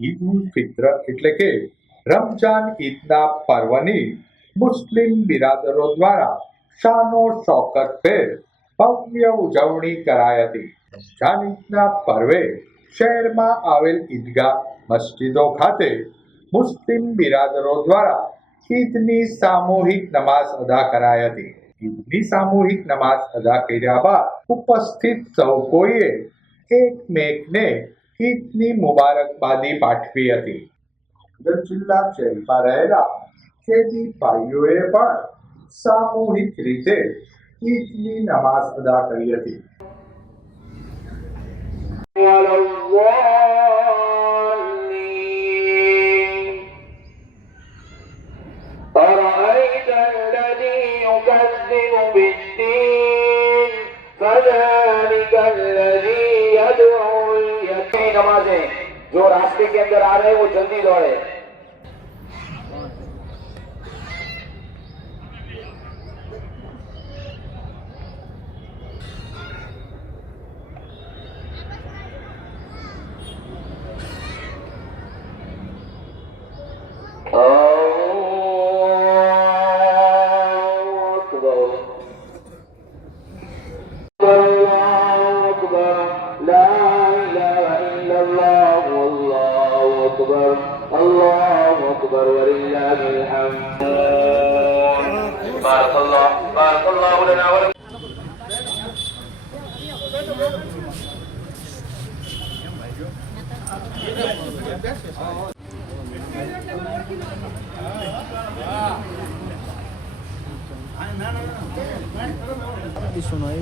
ઈદ ઉલ ફિત્ર એટલે કે રમજાન ઈદના પર્વની મુસ્લિમ બિરાદરો દ્વારા શાનો શૌકતભેર ભવ્ય ઉજવણી કરાઈ હતી। રમજાન ઈદના પર્વે શહેરમાં આવેલ ઈદગાહ મસ્જિદો ખાતે મુસ્લિમ બિરાદરો દ્વારા ઈદની સામૂહિક નમાઝ અદા કરાઈ હતી। ઈદની સામૂહિક નમાઝ અદા કર્યા બાદ ઉપસ્થિત સૌ કોઈએ એકમેકને ઈદની મુબારકબાદી પાઠવી હતી। ભાવનગર જિલ્લા શહેરમાં રહેલા ખેતી ભાઈઓએ પણ સામૂહિક રીતે ઈદની નમાઝ અદા કરી હતી। जो रास्ते के अंदर आ रहे हैं वो जल्दी दौड़े। अल्लाहु अकबर वलिल्लाहिल हम्द। बारकल्लाहु लना व लकुम। सुनाई